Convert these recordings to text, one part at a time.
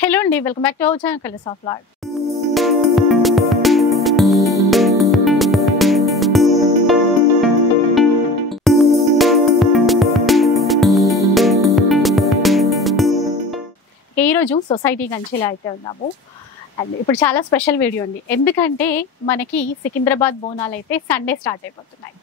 Hello and welcome back to our channel Colors of Life. ఈ రోజు society కంచిలో అయితే ఉన్నాము అండ్ ఇప్పుడు చాలా స్పెషల్ వీడియో అండి. ఎందుకంటే మనకి సికింద్రాబాద్ బోనాలు అయితే సండే స్టార్ట్ అయిపోతున్నాయి.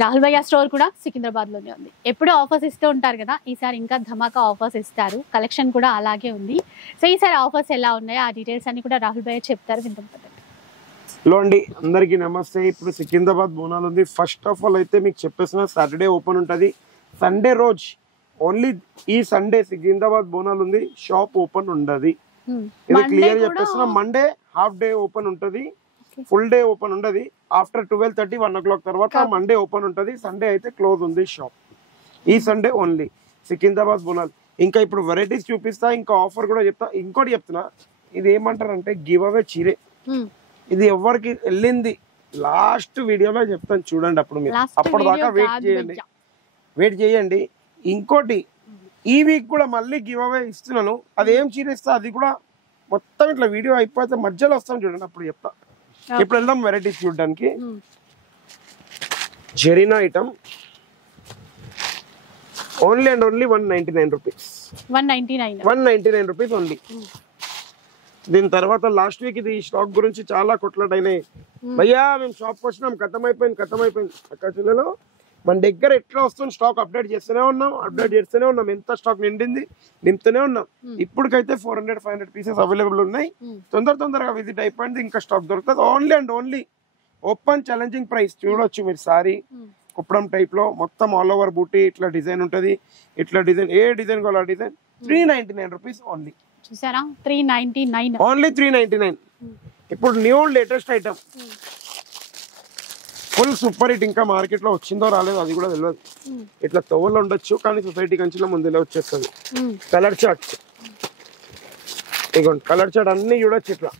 రాహుల్ భయ్య స్టోర్ కూడా సికింద్రాబాద్ లోనే ఉంది. ఎప్పుడూ ఆఫర్స్ ఇస్తూ ఉంటారు కదా, ఈసారి ఇంకా ధమాకా ఆఫర్స్ ఇస్తారు. కలెక్షన్ కూడా అలాగే ఉంది. సో ఈసారి ఆఫర్స్ ఎలా ఉన్నాయో ఆ డీటెయిల్స్ అన్ని కూడా రాహుల్ భయ్య చెప్తారు, వింటాం. హలో అండి, అందరికీ నమస్తే. ఇప్పుడు సికింద్రాబాద్ బోనాలు ఉంది. ఫస్ట్ ఆఫ్ ఆల్ అయితే మీకు చెప్పేసిన సాటర్డే ఓపెన్ ఉంటుంది. సండే రోజు ఓన్లీ ఈ సండే సికింద్రాబాద్ బోనాలు ఉంది, షాప్ ఓపెన్ ఉండదు. ఇది క్లియర్ చెప్పేసిన. మండే హాఫ్ డే ఓపెన్ ఉంటుంది, ఫుల్ డే ఓపెన్ ఉండదు. ఆఫ్టర్ 12:30 1 o'clock తర్వాత మండే ఓపెన్ ఉంటుంది. సండే అయితే క్లోజ్ ఉంది షాప్. ఈ సండే ఓన్లీ సికింద్రాబాద్ బోనాలు. ఇంకా ఇప్పుడు వెరైటీస్ చూపిస్తా, ఇంకా ఆఫర్ కూడా చెప్తా. ఇంకోటి చెప్తున్నా, ఇది ఏమంటారంటే గివ్ అవే చీరే. ఇది ఎవరికి వెళ్ళింది లాస్ట్ వీడియోలో చెప్తాను, చూడండి. అప్పుడు మీరు అప్పటిదాకా వెయిట్ చేయండి. ఇంకోటి ఈ వీక్ కూడా మళ్ళీ గివ్ అవే ఇస్తున్నాను. అది ఏం చీర ఇస్తా అది కూడా మొత్తం ఇట్లా వీడియో అయిపోతే మధ్యలో వస్తాను, చూడండి, అప్పుడు చెప్తా. ఇప్పుడు వెళ్దాం వెరైటీస్ చూడడానికి. జెరీనా item only and only 199 rupees. 199 rupees only. దీని తర్వాత లాస్ట్ వీక్ ఇది స్టాక్ గురించి చాలా కొట్లాట అయినాయి. భయ్యా మేము షాప్కి వచ్చినాం, ఖతం అయిపోయింది అక్క చిల్లలో. మన దగ్గర ఎట్లా వస్తుంది స్టాక్ అప్డేట్ చేస్తూనే ఉన్నాం. ఎంత స్టాక్ నింపుతూనే ఉన్నాం. ఇప్పటికైతే 400-500 పీసెస్ అవైలబుల్ ఉన్నాయి. తొందరగా విజిట్ అయిపోయింది. ఇంకా స్టాక్ దొరుకుతుంది. Only and only open challenging price. చూడొచ్చు మీరు, సారీ కుప్పడం టైప్ లో మొత్తం ఆల్ ఓవర్ బూటీ ఇట్లా డిజైన్ ఉంటది. ఇట్లా డిజైన్ ఏ డిజైన్ కావాలో ఆ డిజైన్ 399 రూపీస్ ఓన్లీ. చూసారా, 399 ఓన్లీ 399. ఇప్పుడు new latest item full super hit. ఇంకా మార్కెట్ లో వచ్చిందో రాలేదో అది కూడా తెలియదు. ఇట్లా తోవలో ఉండొచ్చు, కానీ సొసైటీ కంచిలో ముందులో వచ్చేస్తుంది. కలర్ చార్ట్ ఇగోండి, కలర్ చార్ట్ అన్ని చూడొచ్చు. ఇట్లా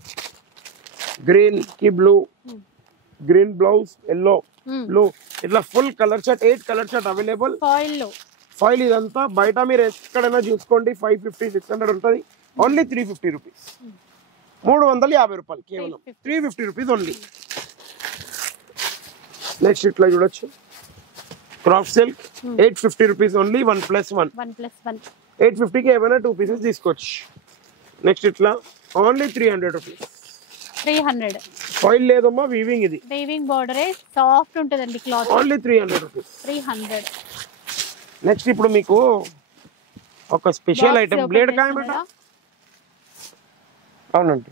గ్రీన్ కి blue, green blouse, yellow blue, ఇట్లా full colour chart. 8 colour chart available. Foil ఇదంతా బయట మీరు ఎక్కడైనా చూసుకోండి 550-600 ఉంటుంది. Only 350 rupees. 350 రూపాయలు కేవలం. 350 రూపీస్ ఓన్లీ. నెక్స్ట్ ఇట్లా చూడొచ్చు, క్రాప్ సిల్క్ 850 రూపీస్ ఓన్లీ. 1+1 850కి ఏమైనా 2 పీసెస్ తీసుకోవచ్చు. నెక్స్ట్ ఇట్లా ఓన్లీ 300 రూపీస్. 300 ఫాయిల్ లేదమ్మా, వీవింగ్. ఇది వీవింగ్ బోర్డర్, సాఫ్ట్ ఉంటదండి క్లాత్. Only 300 rupees. 300. నెక్స్ట్ ఇప్పుడు మీకు ఒక స్పెషల్ ఐటమ్, బ్లేడ్ కాయ బేట. అవునండి,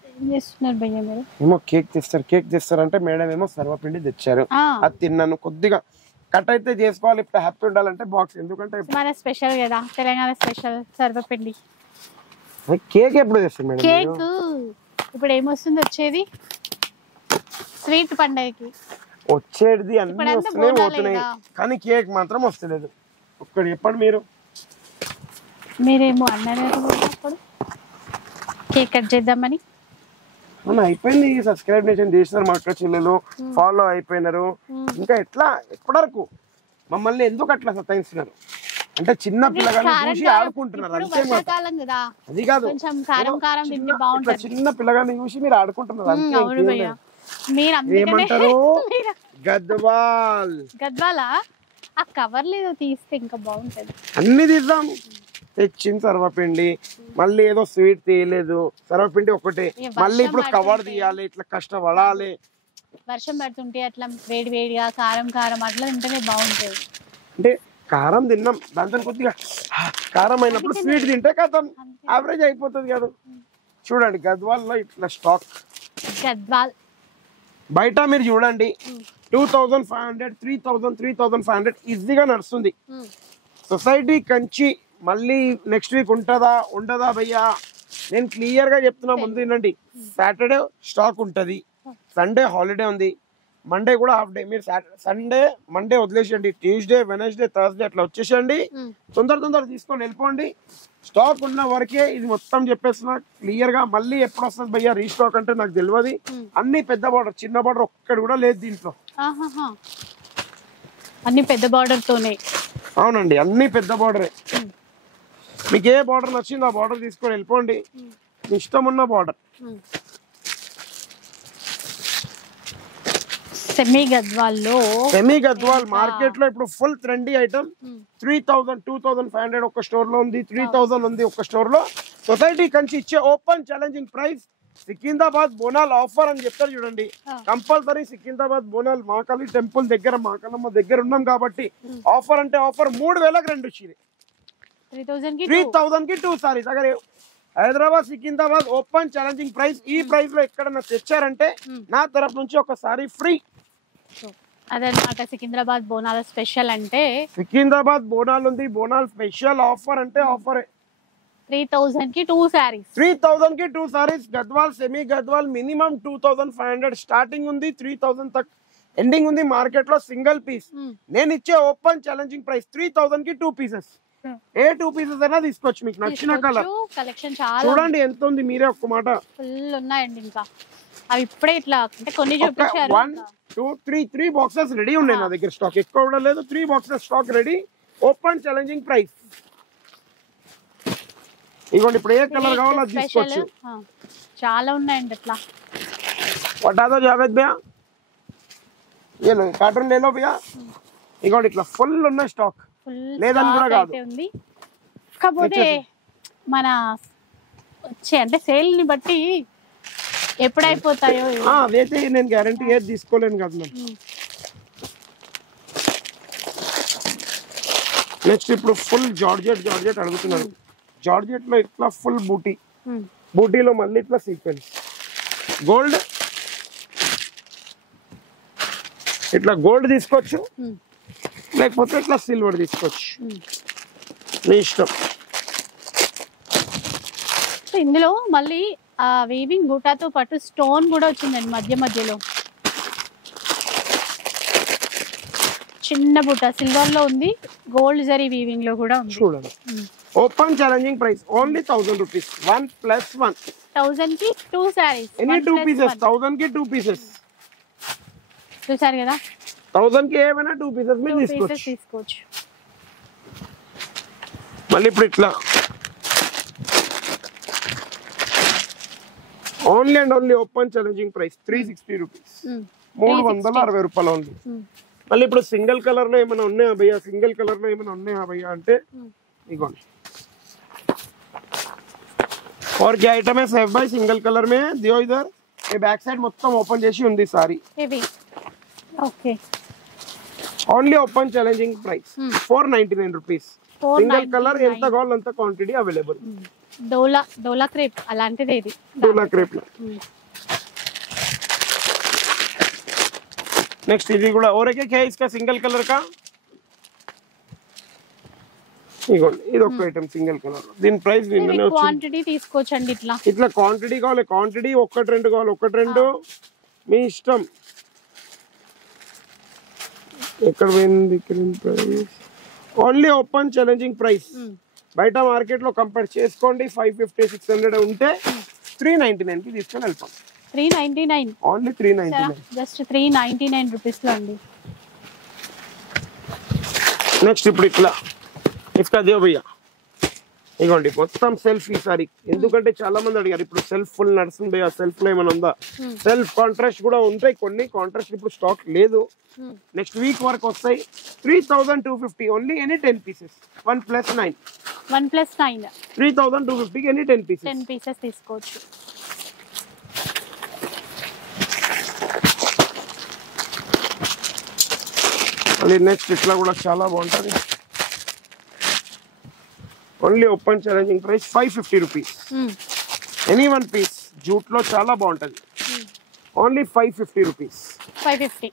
ఏమో కేక్ తెస్తారు అంటే మేడం ఏమో సర్వపిండి తెచ్చారు. అది తిన్నాను. కొద్దిగా కట్ అయితే చేసుకోవాలి. ఇప్పుడు హ్యాపీ ఉండాలంటే బాక్స్, ఎందుకంటే మన స్పెషల్ కదా, తెలంగాణ స్పెషల్ సర్వపిండి. కేక్ ఎప్పుడు తెస్తారు మేడం? కేక్ ఇప్పుడు ఏమొస్తుంది, వచ్చేది స్వీట్ పండగకి వచ్చేది. అన్ని వస్తున్నాయి పోతున్నాయి, కానీ కేక్ మాత్రం వస్తలేదు. ఒక్కటి చెప్పండి మీరేమో అన్నారు కేక్ కట్ చేద్దామని. అయిపోయింది. సబ్స్క్రైబ్ చేసినారు మా అక్క చెల్లెలు, ఫాలో అయిపోయినారు. ఇంకా ఎట్లా ఎప్పటి వరకు మమ్మల్ని ఎందుకు అట్లా సతాయిస్తున్నారు అంటే చిన్న పిల్లగాని చూసి ఆడుకుంటున్నారు అంతే. అది కాదు, చిన్న పిల్లగాని చూసి మీరు ఆడుకుంటున్నారు అంతే. ఏమంటారు, గద్వాలా ఆ కవర్ లేదు, తీస్తే ఇంకా బాగుంటది. అన్ని తీద్దాం. తెచ్చింది సర్వపిండి, మళ్ళీ ఏదో స్వీట్ తీయలేదు. సర్వపిండి ఒకటే, మళ్ళీ ఇప్పుడు కవర్ తీయాలి. ఇట్లా కష్టపడాలి. వర్షం పడుతుంటే అట్లా వేడిగా కారం అట్లా తింటేనే బాగుంటది. అంటే కారం తిన్నాం, దాంతో కొద్దిగా కారం అయినప్పుడు స్వీట్ తింటే కథం యావరేజ్ అయిపోతుంది కదా. చూడండి గద్వాల్లో ఇట్లా స్టాక్. గద్వాల్ బయట మీరు చూడండి 2500, 3000 ఈజీగా నడుస్తుంది. సొసైటీ కంచి మళ్ళీ నెక్స్ట్ వీక్ ఉండదా భయ్యా? నేను క్లియర్ గా చెప్తున్నా, ముందు వినండి. సాటర్డే స్టాక్ ఉంటది, సండే హాలిడే ఉంది, మండే కూడా హాఫ్ డే. మీరు సండే మండే వదిలేసండి, ట్యూస్డే వెనస్డే థర్స్డే అట్లా వచ్చేసండి. తొందర తీసుకొని వెళ్ళిపోండి. స్టాక్ ఉన్న వరకే ఇది మొత్తం చెప్పేస్తున్నా క్లియర్ గా. మళ్ళీ ఎప్పుడు వస్తుంది భయ్యా రీస్టాక్ అంటే నాకు తెలియదు. అన్ని పెద్ద బార్డర్, చిన్న బార్డర్ ఒక్కటి కూడా లేదు దీంట్లో. అన్ని పెద్ద బార్డర్ తోనే. అవునండి, అన్ని పెద్ద బార్డరే. మీకు ఏ బార్డర్ నచ్చిందో ఆ బార్డర్ తీసుకొని వెళ్ళిపోండి, మీ ఇష్టం ఉన్న బార్డర్. సెమీ గద్వాల్ మార్కెట్ లో ఇప్పుడు ఫుల్ ట్రెండీ ఐటమ్. 3000 2500 ఒక స్టోర్ లో ఉంది, 3000 ఉంది ఒక స్టోర్ లో. సొసైటీ కంచి ఇచ్చే ఓపెన్ ఛాలెంజింగ్ ప్రైస్ సికింద్రాబాద్ బోనాల్ ఆఫర్ అని చెప్తారు చూడండి. కంపల్సరీ సికింద్రాబాద్ బోనాల్ మహాకాళి టెంపుల్ దగ్గర మహాకాళమ్మ దగ్గర ఉన్నాం కాబట్టి ఆఫర్ అంటే ఆఫర్ 3000కి 2 వచ్చింది. 3000 కి 2 saris. Agar Hyderabad Secunderabad open challenging price. ఈ ప్రైస్ లో ఎక్కడన్నా తెచ్చారంటే నా తరఫు నుంచి ఒక సారీ ఫ్రీ. అదనమాట సికింద్రాబాద్ బోనాల స్పెషల్ అంటే. సికింద్రాబాద్ బోనాల్ ఉంది, బోనాల్ స్పెషల్ ఆఫర్ అంటే ఆఫర్. 3000 కి 2 సారీస్. 3000 కి 2 saris. Gadwal semi Gadwal minimum 2500 starting ఉంది, 3000 తక్ ఎండింగ్ ఉంది. మార్కెట్ లో సింగిల్ పీస్ నేను ఇచ్చే ఓపెన్ ఛాలెంజింగ్ ప్రైస్ 3000 కి 2 పీసెస్. ఏ 2 పీసెస్ అయినా తీసుకోవచ్చు, మీకు నచ్చిన కలర్. కలెక్షన్ చాలా చూడండి ఎంత ఉంది, మీరే ఒక్క మాట. ఫుల్ ఉన్నాయండి. ఇంకా అవి ఇప్పుడే ఇట్లా అంటే కొన్ని చూపించారు. 1 2 3 బాక్సెస్ రెడీ ఉన్నాయి నా దగ్గర. స్టాక్ ఎక్కువ కూడా లేదు, 3 boxes stock ready. Open challenging price. ఇగోండి ఇప్పుడు ఏ కలర్ కావాలో అది తీసుకోవచ్చు. చాలా ఉన్నాయండి అట్లా. बता दो जावेद भैया, ये लो कार्टून ले लो भैया. ఇగోండి ఇట్లా ఫుల్ ఉన్న స్టాక్ లేదని కూడా కాదు. కాకపోతే మన వచ్చే అంటే సేల్ ని బట్టి ఎప్పుడు అయిపోతాయో అదైతే నేను గ్యారంటీ ఏది తీసుకోలేను కదా నేను. నెక్స్ట్ ఇప్పుడు ఫుల్ జార్జెట్ అడుగుతున్నాను. జార్జెట్ లో ఇట్లా ఫుల్ బూటీలో మళ్ళీ ఇట్లా సీక్వెన్స్ గోల్డ్. ఇట్లా గోల్డ్ తీసుకోవచ్చు, లేకపోతే ఇట్లా సిల్వర్ తీసుకోవచ్చు, మీ ఇష్టం. ఇందులో మళ్ళీ ఆ వీవింగ్ బూటాతో పాటు స్టోన్ కూడా వచ్చిందండి మధ్యలో. చిన్న బూట సిల్వర్ లో ఉంది, గోల్డ్ జరీ వీవింగ్ లో కూడా ఉంది. చూడండి open challenging price only 1000 rupees. 1+1 1000 కి 2 సారీస్. Any 2 pieces. 1000 కి 2 పీసెస్ చూసారు కదా. 1000 కి ఏమైనా 2 పీసెస్ మీరు తీసుకోవచ్చు. మళ్ళీ ఇప్పుడు ఇట్లా only and only open challenging price 360 rupees. 360 రూపాయలు ఓన్లీ. మళ్ళీ ఇప్పుడు సింగిల్ కలర్ లో ఏమైనా ఉన్నాయా భయ్యా, సింగిల్ కలర్ లో ఏమైనా ఉన్నాయా భయ్యా అంటే ఇగోండి. और क्या आइटम है सेफ भाई सिंगल कलर में दियो इधर. ये बैक साइड మొత్తం ఓపెన్ చేసి ఉంది సారీ. ఇవి okay. Only open challenging price 499 rupees. Single colour ఎంత కావాలో అంత క్వాంటిటీ అవైలబుల్. డోలా క్రేప్ అలాంటిది ఇది. డోలా క్రేప్ లో नेक्स्ट ఇది కూడా और एक है इसका सिंगल कलर का. ఇగోండి ఇది ఒక ఐటమ్ సింగిల్ కలర్. దీని ప్రైస్ నిన్ననే వచ్చింది. క్వాంటిటీ తీసుకోవచ్చండి. ఇట్లా క్వాంటిటీ కావాలి, క్వాంటిటీ 1-2 కావాలి, 1-2 మీ ఇష్టం. ఎక్కడ పోయింది price? Only open challenging price. బయట మార్కెట్ లో కంపేర్ చేసుకోండి 550-600 ఉంటే 399 కి తీసుకొని వెళ్తాం. 399 ఓన్లీ 399 జస్ట్ 399 రూపీస్ లో అండి. నెక్స్ట్ ఇప్పుడు ఇట్లా ఇస్కా దియో భయ్యా. ఇగోండి మొత్తం సెల్ఫ్ ఈ సారీ. ఎందుకంటే చాలా మంది అడిగారు ఇప్పుడు సెల్ఫ్ ఫుల్ నడుస్తుంది భయ్యా, సెల్ఫ్ లో ఏమైనా ఉందా? సెల్ఫ్ కాంట్రాస్ట్ కూడా ఉంటాయి కొన్ని, కాంట్రాస్ట్ ఇప్పుడు స్టాక్ లేదు, నెక్స్ట్ వీక్ వరకు వస్తాయి. 3250 ఓన్లీ ఎనీ 10 పీసెస్. 1+9 3250 కి ఎనీ 10 పీసెస్ తీసుకోవచ్చు. మళ్ళీ నెక్స్ట్ ఇట్లా కూడా చాలా బాగుంటుంది. Only open challenging price 550 rupees. Any 1 piece jute లో చాలా బాగుంటది. Only 550 rupees. 550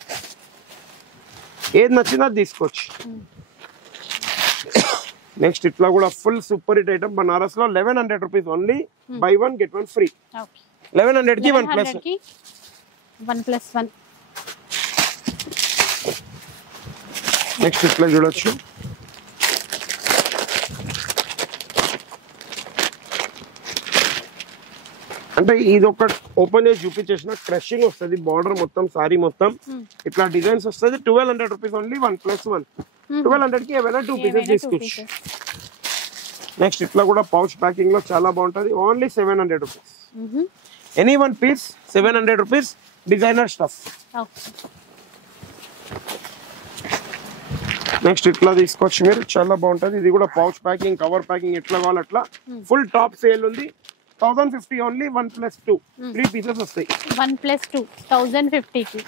ఏది నచ్చినా తీసుకోవచ్చు. నెక్స్ట్ ఇట్లా కూడా full super hit item Banaras లో 1100 rupees only. Buy 1 get 1 free. 1100 కి 1+1. నెక్స్ట్ ఇట్లా చూడొచ్చు. అంటే ఇది ఒక ఓపెన్ చేసి చూపించేసిన క్రషింగ్ వస్తుంది. బార్డర్ మొత్తం సారీ మొత్తం ఇట్లా డిజైన్స్ వస్తుంది. 1200 రూపీస్ ఓన్లీ. 1+1 1200 కి ఏమైనా 2 పీసెస్ తీసుకోవచ్చు. నెక్స్ట్ ఇట్లా కూడా పౌచ్ ప్యాకింగ్ లో చాలా బాగుంటది. Only 700 rupees. Any one piece 700 rupees. Designer stuff. Next ఇట్లా తీసుకోవచ్చు మీరు, చాలా బాగుంటది. ఇది కూడా పౌచ్ ప్యాకింగ్, కవర్ ప్యాకింగ్ ఎట్లా కావాలి అట్లా. ఫుల్ టాప్ సేల్ ఉంది. 1050 ఓన్లీ. 1+2 3 పీసెస్ వస్తాయి. 1+2 1050 కి.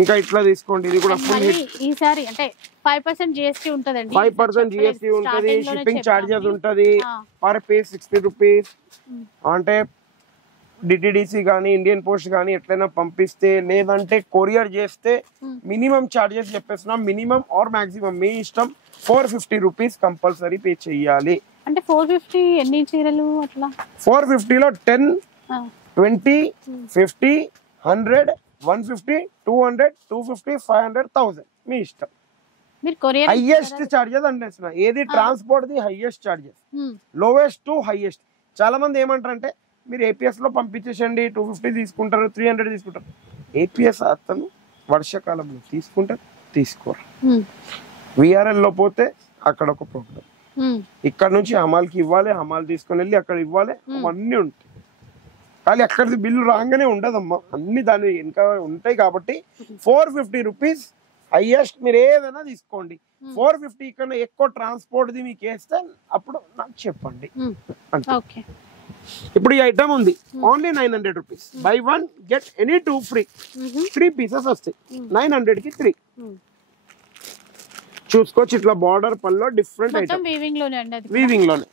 ఇంకా ఇట్లా తీసుకోండి. ఇది కూడా ఫుల్ ఈసారి అంటే 5% GST ఉంటదండి. 5% GST ఉంటది. షిప్పింగ్ చార్జెస్ ఉంటది. Per piece 60 rupees. అంటే డిటిడిసి కానీ ఇండియన్ పోస్ట్ కానీ ఎట్లయినా పంపిస్తే, లేదంటే కొరియర్ చేస్తే మినిమం చార్జెస్ చెప్పేస్తున్నా. మినిమం ఆర్ మాక్సిమం మీ ఇష్టం. 450 రూపీస్ కంపల్సరీ పే చెయ్యాలి. అంటే 450 ఎన్ని చీరలు అట్లా? 450 లో 10, 20, 50, 100, 150, 200, 250, 500, 1000 మీ ఇష్టం. మీరు కొరియర్ హైయెస్ట్ చార్జెస్ అంటే ఏది transport the highest charges, lowest to highest. చాలా మంది ఏమంటారంటే మీరు ఏపీఎస్ లో పంపించేసండి, 250 తీసుకుంటారు, 300 తీసుకుంటారు. ఏపీఎస్ అతను వర్షాకాలంలో తీసుకుంటారు, తీసుకోరు. విఆర్ఎల్ లో పోతే అక్కడ ఒక ప్రాబ్లం. ఇక్కడ నుంచి హమాల్కి ఇవ్వాలి, హమాల్ తీసుకొని వెళ్ళి అక్కడ ఇవ్వాలి, అవన్నీ ఉంటాయి. కానీ అక్కడిది బిల్లు రాగానే ఉండదమ్మా, అన్ని దాని వెనక ఉంటాయి. కాబట్టి 450 రూపీస్ హైయెస్ట్. మీరు ఏదైనా తీసుకోండి. 450 కన్నా ఎక్కువ ట్రాన్స్పోర్ట్ ది మీకు వేస్తే అప్పుడు నాకు చెప్పండి. ఇప్పుడు ఈ ఐటమ్ ఉంది only 900 rupees. By 1 get any 2 free. 3 pieces వస్తాయి. 900 కి 3 చూసుకోవచ్చు. ఇట్లా బార్డర్ పల్లో డిఫరెంట్ ఐటమ్, వీవింగ్ లోనే.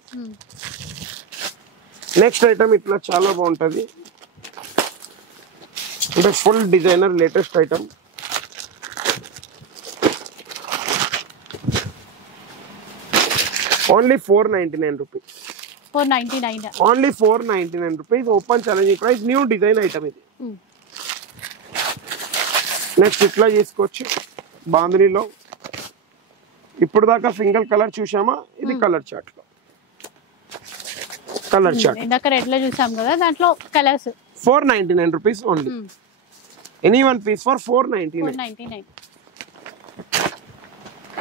నెక్స్ట్ ఐటమ్ ఇట్లా చాలా బాగుంటది. అంటే full designer latest item. Only 499 rupees. 499. Only 499 rupees. Open challenging price. New design item ఇది. నెక్స్ట్ ఇట్లా చేసుకోవచ్చు బాంధనీలో. ఇప్పుడు దాకా సింగిల్ కలర్ చూసామా, ఇది కలర్ చార్ట్ లో. కలర్ చార్ట్ ఇందాక రెడ్ లో చూసాం కదా, దాంట్లో colours. 499 rupees only. Any one piece for 499.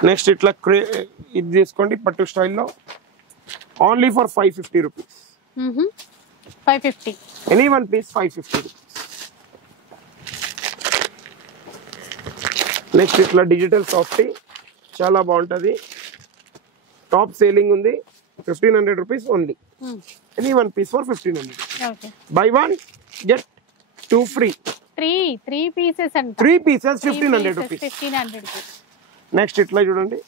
Next ఇట్లా ఇది తీసుకోండి పట్టు స్టైల్లో. Only for 550 rupees. 550. Any one piece 550 rupees. Next ఇట్లా డిజిటల్ సాఫ్టీ చాలా బాగుంటది. టాప్ సేలింగ్ ఉంది. 1500 rupees only. Any one piece for 1500. Buy 1 get 2 free. 3 pieces అంట. 3 పీసెస్ 1500 రూపీస్. 1500. నెక్స్ట్ ఇట్లా చూడండి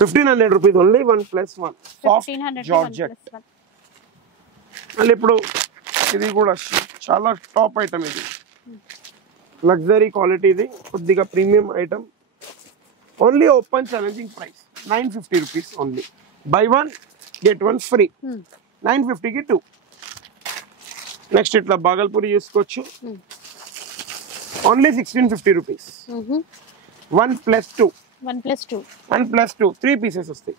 1500 రూపీస్ ఓన్లీ. 1+1 soft georgette. మళ్ళీ ఇప్పుడు ఇది కూడా చాలా టాప్ ఐటమ్. ఇది లగ్జరీ క్వాలిటీ. ఇది కొద్దిగా premium item. Only open challenging price 950 rupees only. Buy 1 get 1 free. 950 కి 2. నెక్స్ట్ ఇట్లా బాగల్పూరి చూసుకోవచ్చు. Only 1650 rupees. 1+2. 1+2 3 పీసెస్ వస్తాయి.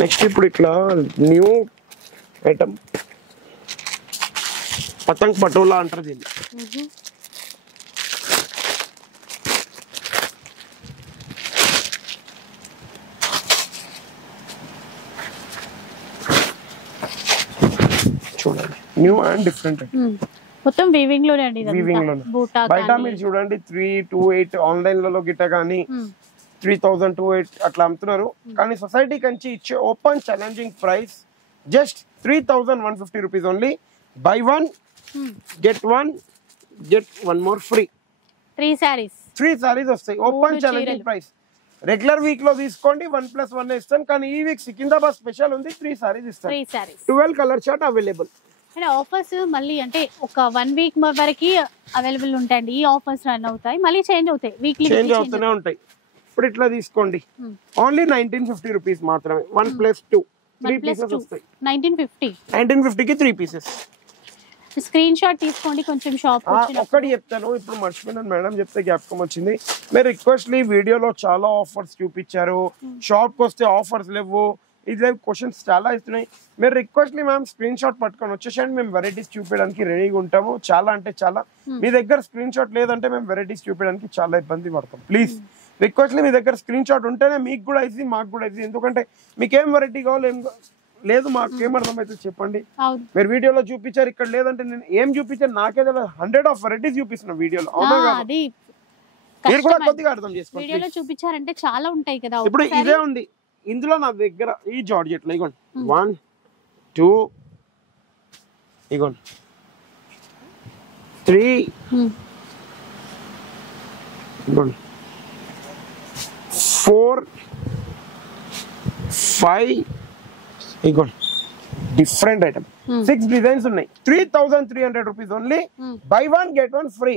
నెక్స్ట్ ఇప్పుడు ఇట్లా న్యూ ఐటమ్ పతంగ్ పటోలా అంటారు దీన్ని. చూడండి న్యూ అండ్ డిఫరెంట్. మొత్తం వీవింగ్ లోనే అండి. వీవింగ్ లోనే. బయట మీరు చూడండి 328 ఆన్లైన్ లలో గిట్ట కానీ 3028 అట్లా అమ్ముతున్నారు. కానీ సొసైటీ కంచి ఇచ్చే open challenging price just 3150 rupees only. Buy 1 get 1 more free. 3 saris వస్తాయి. Open challenging price. Regular week లో తీసుకోండి 1+1 ఇస్తాను. కానీ ఈ వీక్ సికింద్రాబాద్ స్పెషల్ ఉంది. 3 సారీస్ ఇస్తాను. 12 colour chart available. And offers మళ్ళీ అంటే ఒక 1 వీక్ వరకు అవైలబుల్ ఉంటాయండి. ఈ ఆఫర్స్ రన్ అవుతాయి, మళ్ళీ చేంజ్ అవుతాయి. వీక్లీ చేంజ్ అవుతూనే ఉంటాయి. ఇప్పుడు ఇట్లా తీసుకోండి ఓన్లీ 1950 రూపీస్ మాత్రమే. 1+2 3 పీసెస్ వస్తాయి. 1950 కి 3 పీసెస్. స్క్రీన్ షాట్ తీసుకోండి. కొంచెం షాప్ ఒక్కటి చెప్తాను, ఇప్పుడు మర్చిపోయినాను మేడం చెప్తే జ్ఞాపకం వచ్చింది. మీరు రిక్వెస్ట్లీ వీడియోలో చాలా ఆఫర్స్ చూపించారు. షాప్ కి వస్తే ఆఫర్స్ లేవు, ఇది క్వశ్చన్స్ చాలా ఇస్తున్నాయి. మీరు రిక్వెస్ట్లీ మ్యామ్ స్క్రీన్ షాట్ పట్టుకొని వచ్చేసండి, మేము వెరైటీస్ చూపించడానికి రెడీగా ఉంటాము. చాలా అంటే చాలా, మీ దగ్గర స్క్రీన్ షాట్ లేదంటే మేము వెరైటీస్ చూపించడానికి చాలా ఇబ్బంది పడతాం. ప్లీజ్ రిక్వెస్ట్లీ మీ దగ్గర స్క్రీన్ షాట్ ఉంటేనే మీకు కూడా ఈజీ, మాకు కూడా ఈజీ. ఎందుకంటే మీకు ఏం వెరైటీ కావాలి ఏం లేదు మాకు ఏం అర్థమైతే చెప్పండి. మీరు వీడియోలో చూపించారు, ఇక్కడ లేదంటే నేను ఏం చూపించాను నాకే 100 ఆఫ్ వెరైటీస్ చూపిస్తున్నా వీడియోలో. అవునా కాదు? మీరు కూడా కొద్దిగా అర్థం చేసుకోండి. వీడియోలో చూపించారంటే చాలా ఉంటాయి కదా. ఇప్పుడు ఇదే ఉంది ఇందులో నా దగ్గర ఈ జార్జెట్ లో ఇగోండి 1 2 ఇగోండి 3 ఇగోండి 4 5 ఇగోండి డిఫరెంట్ ఐటమ్ 6 డిజైన్స్ ఉన్నాయి. 3300 rupees only. Buy 1 get 1 free.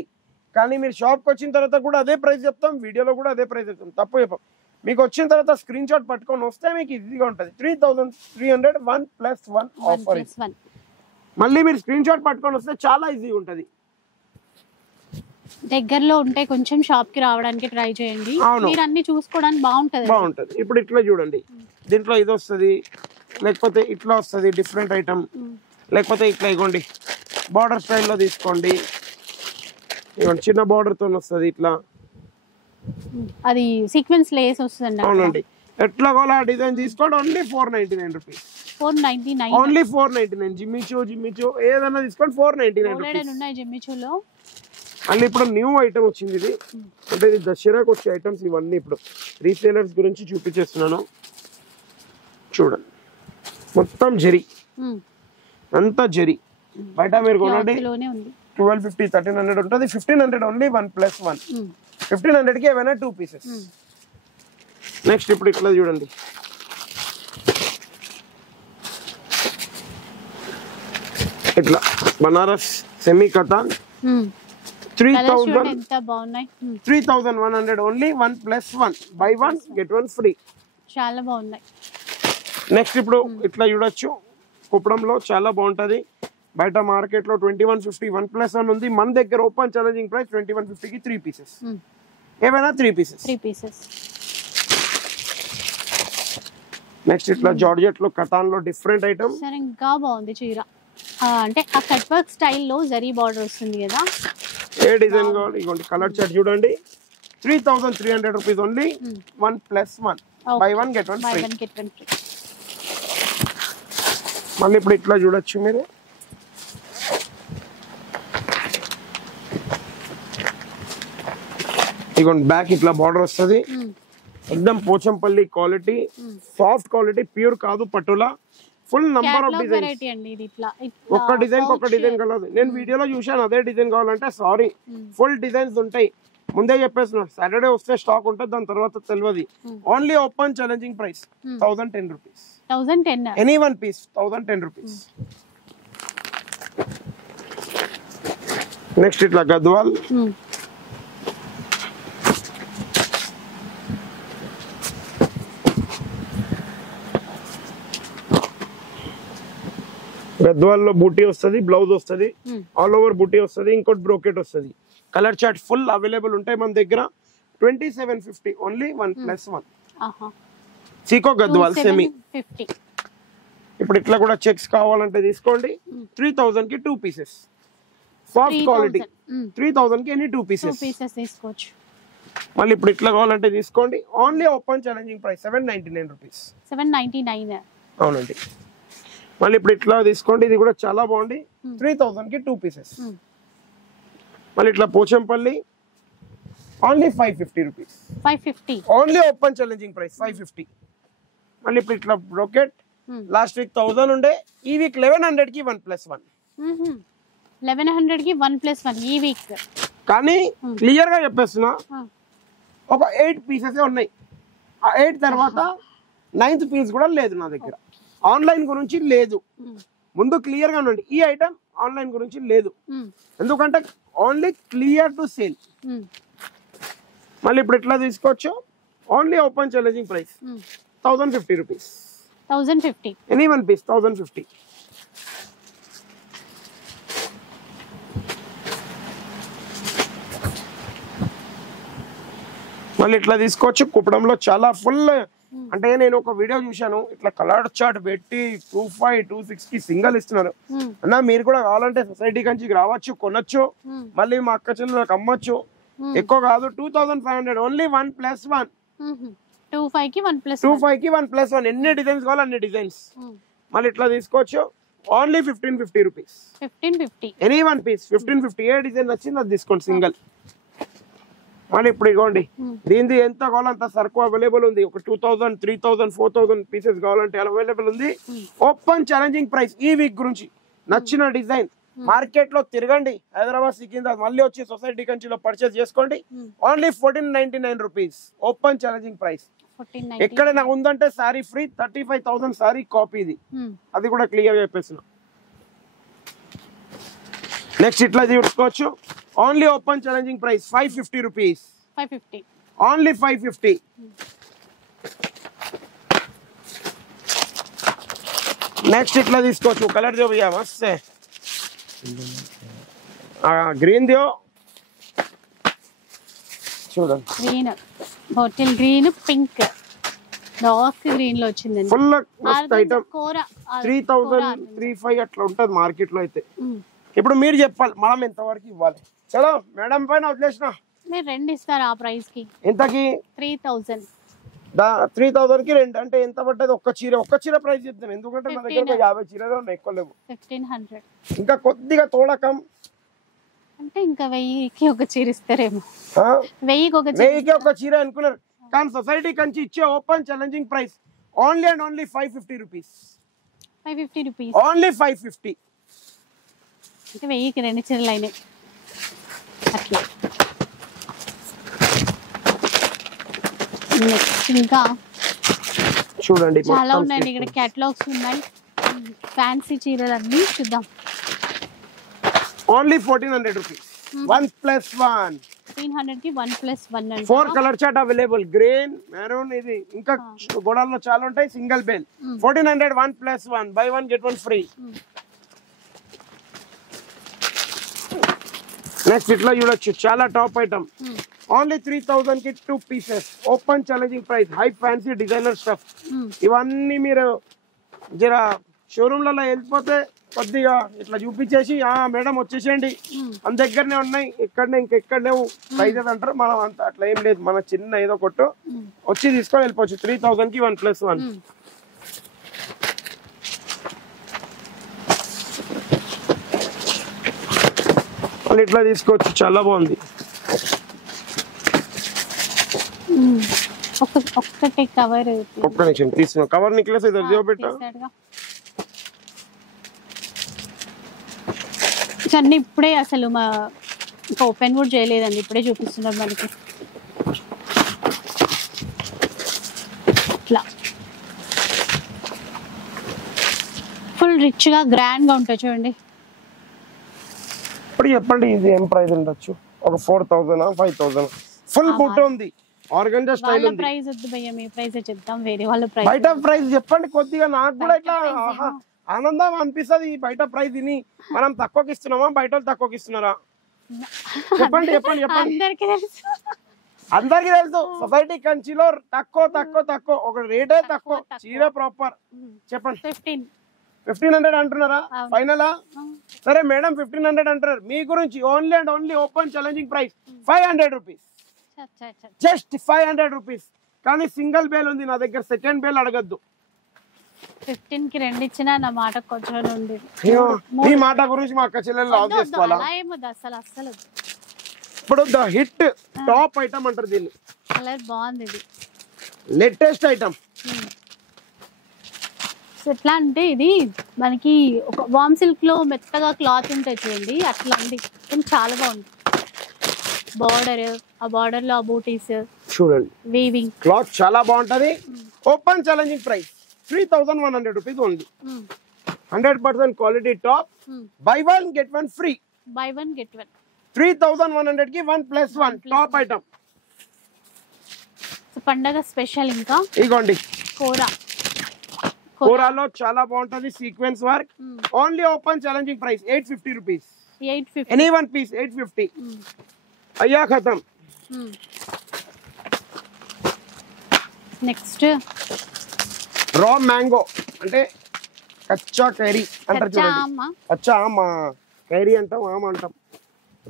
కానీ మీరు షాప్కి వచ్చిన తర్వాత కూడా అదే ప్రైస్ చెప్తాం, వీడియోలో కూడా అదే ప్రైస్ చెప్తాం, తప్పు చెప్పాం. మీకు వచ్చిన తర్వాత స్క్రీన్ షాట్ పట్టుకొని వస్తే మీకు ఈజీగా ఉంటుంది. 3300 1+1 ఆఫర్. మళ్ళీ మీరు స్క్రీన్ షాట్ పట్టుకొని వస్తే చాలా ఈజీగా ఉంటుంది. దగ్గరలో ఉంటే కొంచెం షాప్ కి రావడానికి ట్రై చేయండి, మీరు అన్ని చూసుకోవడానికి బాగుంటది. ఇప్పుడు ఇట్లా చూడండి, దీంట్లో ఇది వస్తుంది, లేకపోతే ఇట్లా వస్తుంది డిఫరెంట్ ఐటమ్, లేకపోతే ఇట్లా ఇగోండి బార్డర్ స్టైల్లో తీసుకోండి. ఇవ్వండి చిన్న బార్డర్ తో వస్తుంది ఇట్లా, అది సీక్వెన్స్ లేస్ వస్తుంది. అవునండి, ఎట్లా కావాలో ఆ డిజైన్ తీసుకోండి. Only 499 rupees. 499 ఓన్లీ 499. జిమ్మిచూ ఏదైనా తీసుకోండి 499 రూపీస్. ఉన్నాయి జిమ్మిచూలో. మళ్ళీ ఇప్పుడు న్యూ ఐటమ్ వచ్చింది ఇది, అంటే ఇది దసరాకు వచ్చే ఐటమ్స్ ఇవన్నీ. ఇప్పుడు రీసేలర్స్ గురించి చూపించేస్తున్నాను చూడండి. మొత్తం జరీ, అంతా జరీ. బయట మీరు కొనండి 1250 1300 ఉంటుంది. 1500 ఓన్లీ 1+1. 1500 కి ఏమైనా 2 పీసెస్. నెక్స్ట్ ఇప్పుడు ఇట్లా చూడండి, ఇట్లా బనారస్ సెమీ కథాన్ 3100 ఓన్లీ 1+1. Buy 1 get 1 free. చాలా బాగున్నాయి. నెక్స్ట్ ఇప్పుడు ఇట్లా చూడొచ్చు, కుప్పడంలో చాలా బాగుంటది. బయట మార్కెట్ లో 2150 1+1 ఉంది. మన దగ్గర ఓపెన్ ఛాలెంజింగ్ ప్రైస్ 2150 కి 3 పీసెస్. ఏమైనా 3 పీసెస్. నెక్స్ట్ ఇట్లా జార్జెట్ లో కటాన్ లో డిఫరెంట్ ఐటమ్. ఇంకా బాగుంది చీర, అంటే ఆ కట్ వర్క్ స్టైల్ లో జరీ బార్డర్ వస్తుంది కదా. ఏ డిజైన్ కావాలి ఇగోండి, కలర్ చార్ట్ చూడండి. 3300 rupees only 1+1. Buy 1 get 1 free. మళ్ళీ ఇప్పుడు ఇట్లా చూడొచ్చు మీరు, ఇగోండి బ్యాక్ ఇట్లా బార్డర్ వస్తుంది. ఎక్దమ్ Pochampally quality, soft quality, pure కాదు పట్టులా. Full number of design. ఒక్క డిజైన్ ఒక డిజైన్ కలదు. నేను వీడియోలో చూసాను, అదే డిజైన్ కావాలంటే సారీ, ఫుల్ డిజైన్స్ ఉంటాయి. ముందే చెప్పేస్తున్నా, సాటర్డే వస్తే స్టాక్ ఉంటుంది, దాని తర్వాత తెలియదు. Only open challenging price 1010 rupees. Any one piece 1010 rupees. Next ఇట్లా గద్వాల్, గద్వాల్లో బూటీ వస్తుంది, బ్లౌజ్ వస్తుంది, ఆల్ ఓవర్ బూటీ వస్తుంది, ఇంకోటి బ్రోకెట్ వస్తుంది. కలర్ చార్ట్ ఫుల్ అవైలబుల్ ఉంటాయి మన దగ్గర. 2750 ఓన్లీ 1+1. సీకో గద్వాల్ సెమీ. ఇప్పుడు ఇట్లా కూడా చెక్స్ కావాలంటే తీసుకోండి. 3000 కి 2 పీసెస్. సాఫ్ట్ క్వాలిటీ 3000 కి ఎనీ 2 పీసెస్ తీసుకోవచ్చు. మళ్ళీ ఇప్పుడు ఇట్లా కావాలంటే తీసుకోండి. Only open challenging price 799 rupees. 799. అవునండి. మళ్ళీ ఇప్పుడు ఇట్లా తీసుకోండి, ఇది కూడా చాలా బాగుంది. 3000 కి 2 పీసెస్. మళ్ళీ ఇట్లా Pochampally only 550 rupees. 550 only open challenging price 550. మళ్ళీ ఇప్పుడు ఇట్లా బ్రోకెట్ లాస్ట్ వీక్ 1000 ఉండే, ఈ వీక్ 1100 కి 1+1. 1100 కి 1+1 ఈ వీక్. కానీ క్లియర్ గా చెప్పేస్తున్నా, ఒక 8 పీసెస్ ఉన్నాయి. ఆ 8 తర్వాత 9th పీస్ కూడా లేదు నా దగ్గర. ఆన్లైన్ గురించి లేదు, ముందు క్లియర్ గా ఉండండి. ఈ ఐటమ్ ఆన్లైన్ గురించి లేదు, ఎందుకంటే ఓన్లీ క్లియర్ టు సేల్. మళ్ళీ ఇప్పుడు ఇట్లా తీసుకోవచ్చు. Only open challenging price 1050 rupees. 1050 any one piece 1050. మళ్ళీ ఇట్లా తీసుకోవచ్చు. కుప్పడంలో చాలా ఫుల్ అంటే నేను ఒక వీడియో చూశాను, ఇట్లా కలర్ చార్ట్ పెట్టి 25 26 కి సింగల్ ఇస్తున్నారు. అన్న మీరు కూడా కావాలంటే సొసైటీ కంచి రావచ్చు, కొనొచ్చు, మళ్ళీ మా అక్క చెల్లెలకు అమ్మొచ్చు. ఎక్కువ కాదు, 2500 ఓన్లీ 1+1. 25 కి 1+1. 25 కి 1+1. ఎన్ని డిజైన్స్ కావాలి అన్ని డిజైన్స్. మళ్ళీ ఇట్లా తీసుకోవచ్చు, only 1550 rupees. 1550 any one piece 1550. ఏ డిజైన్ వచ్చింది అది తీసుకోండి సింగల్. మళ్ళీ ఇప్పుడు ఇగోండి, దీనిది ఎంత కావాలంత సరుకు అవైలబుల్ ఉంది. ఒక 2000 3000 4000 పీసెస్ కావాలంటే అవైలబుల్ ఉంది. Open challenging price. ఈ వీక్ గురించి నచ్చిన డిజైన్ మార్కెట్ లో తిరగండి, హైదరాబాద్ సికింద్రాబాద్, మళ్ళీ వచ్చి సొసైటీ కంచిలో పర్చేస్ చేసుకోండి. Only 1499 rupees. Open challenging price. ఎక్కడైనా ఉందంటే సారీ ఫ్రీ. 35,000 సారీ కాపీ ఇది, అది కూడా క్లియర్ చెప్పేసిన. నెక్స్ట్ ఇట్లా చూసుకోవచ్చు, only open challenging price 550 rupees. 550 only 550. Next ఇట్లా తీసుకోవచ్చు, కలర్ जो भैया मस्त है, గ్రీన్ దియో చూడండి. Green, bottle green, pink, dark green లో వచ్చిందండి. ఫుల్ మస్త్ ఐటమ్. కోర 3000 35 అట్లా ఉంటది మార్కెట్ లో అయితే. ఇప్పుడు మీరు చెప్పాలి మనం ఎంత వరకు ఇవ్వాలి. చలో మేడం పైన వదిలేసిన. మీరు 2 ఇస్తారు ఆ ప్రైస్ కి. ఎంతకి? 3000. 3000 కి 2 అంటే ఎంత పడ్డది? ఒక్క చీర ప్రైస్ చెప్తాం, ఎందుకంటే మన దగ్గర 50 చీరలు ఉన్నాయి, ఎక్కువ లేవు. 1500. ఇంకా కొద్దిగా తోడకం అంటే ఇంకా 1000కి ఒక చీర ఇస్తారేమో. 1000కి ఒక చీర అనుకున్నారు, కానీ సొసైటీ కంచి ఇచ్చే open challenging price only and only 550 rupees. 550 rupees. Only 550. అంటే 1000కి 2 చీరలు అయినాయి అట్లా. నెక్స్ట్ ఇంకా చూడండి చాలా ఉన్నాయండి ఇక్కడ, క్యాటలాగ్స్ ఉన్నాయి. ఫ్యాన్సీ చీరలు అన్ని చూద్దాం. Only 1400 rupees. 1+1. 1500 కి 1+1 అండి. 4 colour chart available, green, maroon, ఇది ఇంకా గోడల్లో చాలా ఉంటాయి. Single bale 1400. 1+1, buy 1 get 1 free. Next ఇట్లా చూడొచ్చు, చాలా టాప్ ఐటమ్. ఓన్లీ 3000 కి 2 pieces. Open challenging price. High fancy designer stuff. ఇవన్నీ మీరు జర షోరూమ్లలో వెళ్ళిపోతే కొద్దిగా ఇట్లా చూపించేసి మేడం వచ్చేసేయండి మన దగ్గరనే ఉన్నాయి, ఎక్కడనే ఇంకెక్కడ లేవు ప్రైజెస్ అంటారు. మనం అంత అట్లా ఏం లేదు, మన చిన్న ఏదో కొట్టు వచ్చి తీసుకొని వెళ్ళిపోవచ్చు. 3000 కి 1+1. మళ్ళీ ఇట్లా తీసుకోవచ్చు, చాలా బాగుంది. ఒక్కటే కవర్. ఒక్క నిమిషం తీసుకున్నా కవర్ నెక్లెస్ ఇద్దరు పెట్టా. అన్ని ఇప్పుడే అసలు మా ఇంకా ఓపెన్ కూడా చేయలేదండి, ఇప్పుడే చూపిస్తున్నారు మనకి. ఇట్లా ఫుల్ రిచ్ గా గ్రాండ్ గా ఉంటాయి చూడండి. ఇప్పుడు చెప్పండి ఇది ఏం ప్రైస్ ఉండొచ్చు? ఒక 4000 5000. ఫుల్ బుట్ట ఉంది, ఆర్గంజా స్టైల్ ఉంది. ప్రైస్ వద్దు భయ్య, మీ ప్రైస్ చెప్తాం, వేరే వాళ్ళ ప్రైస్. బయట ప్రైస్ చెప్పండి కొద్దిగా, నాకు కూడా ఇట్లా ఆనందం అనిపిస్తుంది. బయట ప్రైస్ తిని మనం తక్కువకి ఇస్తున్నామా, బయట వాళ్ళు తక్కువకి ఇస్తున్నారా? చెప్పండి చెప్పండి చెప్పండి. అందరికి తెలుసు సొసైటీ కంచిలో తక్కువ తక్కువ తక్కువ, ఒక రేటే తక్కువ, చీర ప్రాపర్. చెప్పండి 1500 అంటున్నారా ఫైనలా? సరే మేడం 1500 అంటున్నారు, మీ గురించి only and only open challenging price 500 rupees. Just 500 rupees. కానీ సింగిల్ బేల్ ఉంది నా దగ్గర, సెకండ్ బేల్ అడగద్దు. 15 కి 2 ఇచ్చినా నా మాట కొంచెం ఉంది. మీ మాట గురించి మా అక్క చెల్లెలు లావ్ చేసుకోవాలా? అసలు ఇప్పుడు ద హిట్ టాప్ ఐటమ్ అంటారు దీన్ని. కలర్ బాగుంది, ఇది లేటెస్ట్ ఐటమ్. ఎట్లా అంటే ఇది మనకి ఒక వామ్ సిల్క్ లో మెత్తగా క్లాత్ ఉంటాయి చూడండి, అట్లా ఉంది. చాలా బాగుంది. బార్డర్, ఆ బార్డర్ లో ఆ బూటీస్ చూడండి, వీవింగ్ క్లాత్ చాలా బాగుంటది. Open challenging price 3100 rupees only. 100% quality top. By 1 get 1 free. By 1 get 1. 3100 కి 1+1 టాప్ ఐటమ్. పండగ స్పెషల్. ఇంకా ఇగోండి కోరాలో చాలా బాగుంటది, sequence work. Only open challenging price 850 rupees. 850. Any one piece 850. అయ్యా ఖతం. నెక్స్ట్ రా మ్యాంగో అంటే కచ్చా కైరీ అంటారు చూడండి. కచ్చా ఆమ కైరీ అంటాం, ఆమ అంటాం.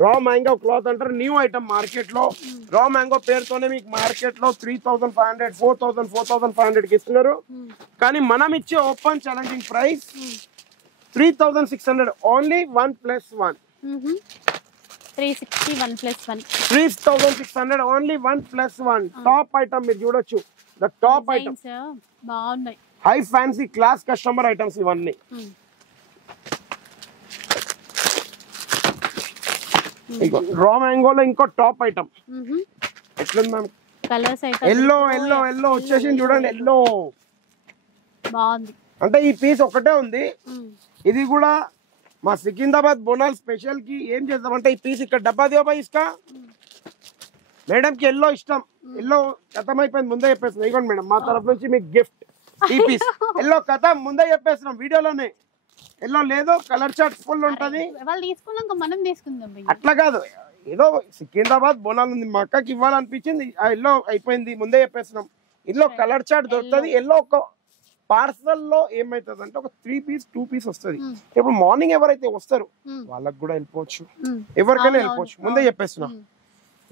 రా మ్యాంగో క్లాత్ అంటారు. న్యూ ఐటమ్ మార్కెట్ లో. రా మ్యాంగో పేరుతోనే మీకు మార్కెట్ లో 3500, 4000, 4500 కి ఇస్తున్నారు. కానీ మనం ఇచ్చే open challenging price 3600 only 1+1. 360 1+1. 3600 only 1+1. Top item మీరు చూడొచ్చు. ద టాప్ ఐటమ్ బాగున్నాయి. High fancy class customer items ఇవన్నీ. రా మ్యాంగోలో ఇంకో టాప్ ఐటమ్ ఎట్లుంది మ్యామ్? కలర్స్ అయితే ఎల్లో ఎల్లో ఎల్లో వచ్చేసి చూడండి. ఎల్లో బాగుంది. అంటే ఈ పీస్ ఒకటే ఉంది. ఇది కూడా మా సికింద్రాబాద్ బోనాల్ స్పెషల్ కి ఏం చేద్దామంటే ఈ పీస్ ఇక్కడ డబ్బా దివా ఇస్కా మేడం కి ఎల్లో ఇష్టం. ఎల్లో ఖతం అయిపోయింది, ముందే చెప్పేస్తున్నాం. ఇదిగోండి మేడం, మా తరఫు నుంచి మీకు గిఫ్ట్. ఈ పీస్ ఎల్లో ఖతం ముందే చెప్పేస్తున్నాం వీడియోలోనే. ఎల్లో లేదు, కలర్ చార్ట్ ఫుల్ ఉంటది. వాళ్ళు తీసుకున్నాక మనం తీసుకుందాం. అట్లా కాదు, ఏదో సికింద్రాబాద్ బోనాలు ఉంది, మా అక్కకి ఇవ్వాలనిపించింది. ఆ ఎల్లో అయిపోయింది, ముందే చెప్పేస్తున్నాం. ఇందులో కలర్ చార్ట్ దొరుకుతుంది. ఎల్లో ఒక పార్సల్ లో ఏమైతుంది అంటే ఒక 3 పీస్ 2 పీస్ వస్తుంది. ఇప్పుడు మార్నింగ్ ఎవరైతే వస్తారు వాళ్ళకి కూడా వెళ్ళిపోవచ్చు, ఎవరికైనా వెళ్ళిపోవచ్చు. ముందే చెప్పేస్తున్నా.